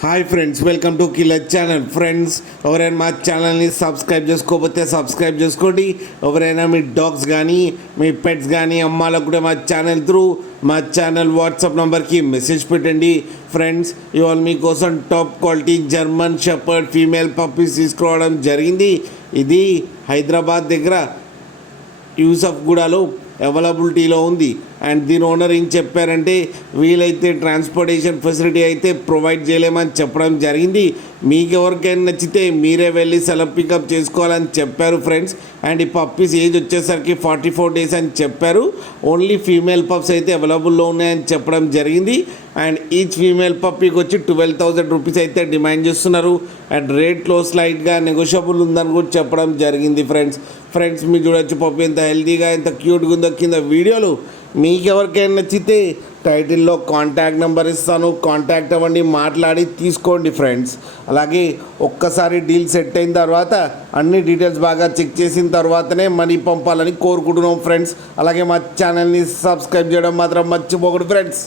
Hi friends, welcome to killer channel. Friends, ఎవరైనా మా ఛానల్ని సబ్స్క్రైబ్ చేసుకోకపోతే సబ్స్క్రైబ్ చేసుకోండి. ఎవరైనా మీ డాగ్స్ కానీ మీ పెట్స్ కానీ అమ్మాలకు కూడా మా ఛానల్ త్రూ మా ఛానల్ వాట్సాప్ నెంబర్కి మెసేజ్ పెట్టండి. ఫ్రెండ్స్, ఇవాళ మీకోసం top quality German shepherd female puppies తీసుకురావడం జరిగింది. ఇది హైదరాబాద్ దగ్గర యూసఫ్గూడలో అవైలబిలిటీలో ఉంది. అండ్ దీని ఓనర్ ఏం చెప్పారంటే, వీలైతే ట్రాన్స్పోర్టేషన్ ఫెసిలిటీ అయితే ప్రొవైడ్ చేయలేమని చెప్పడం జరిగింది. మీకు ఎవరికైనా నచ్చితే మీరే వెళ్ళి సెలవు పికప్ చేసుకోవాలని చెప్పారు ఫ్రెండ్స్. అండ్ ఈ పప్పీస్ ఏజ్ వచ్చేసరికి 44 days అని చెప్పారు. ఓన్లీ ఫీమేల్ పప్స్ అయితే అవైలబుల్లో ఉన్నాయని చెప్పడం జరిగింది. అండ్ ఈచ్ ఫీమేల్ పప్పీకి వచ్చి 12,000 రూపీస్ అయితే డిమాండ్ చేస్తున్నారు. అండ్ రేట్లో స్లైట్గా నెగోషియబుల్ ఉందని కూడా చెప్పడం జరిగింది ఫ్రెండ్స్ మీరు చూడొచ్చు పప్పి ఎంత హెల్తీగా ఎంత క్యూట్గా ఉందో కింద వీడియోలు. మీకు ఎవరికైనా నచ్చితే టైటిల్లో కాంటాక్ట్ నెంబర్ ఇస్తాను, కాంటాక్ట్ అవ్వండి, మాట్లాడి తీసుకోండి ఫ్రెండ్స్. అలాగే ఒక్కసారి డీల్ సెట్ అయిన తర్వాత అన్ని డీటెయిల్స్ బాగా చెక్ చేసిన తర్వాతనే మనీ పంపాలని కోరుకుంటున్నాం ఫ్రెండ్స్. అలాగే మా ఛానల్ని సబ్స్క్రైబ్ చేయడం మాత్రం మర్చిపోకూడదు ఫ్రెండ్స్.